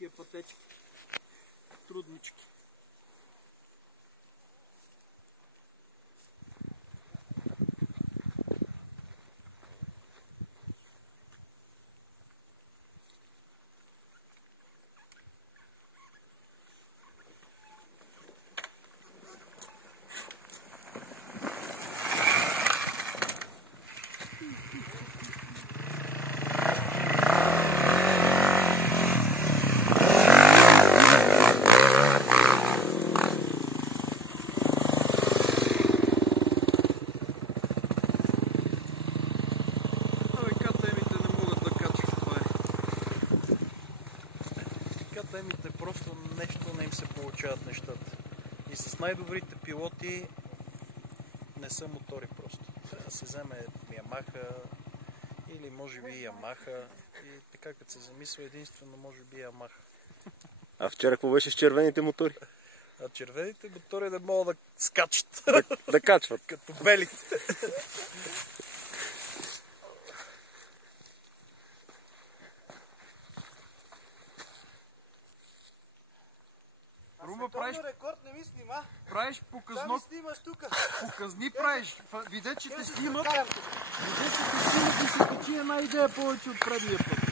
такива пътечки. Труднички. Темите просто нещо не им се получават нещата. И с най-добрите пилоти не са мотори просто. Трябва да се вземе Ямаха или може би Ямаха и така като се замисля единствено може би Ямаха. А вчера какво беше с червените мотори? А червените мотори не могат да скачат. Да качват. Като белите. Рума, правиш рекорд, не ми снима. Правиш показно. Да ми снимаш тук. Показни правиш. Виде, че те снимат. Виде, че те снимат и се качи една идея повече от предния път.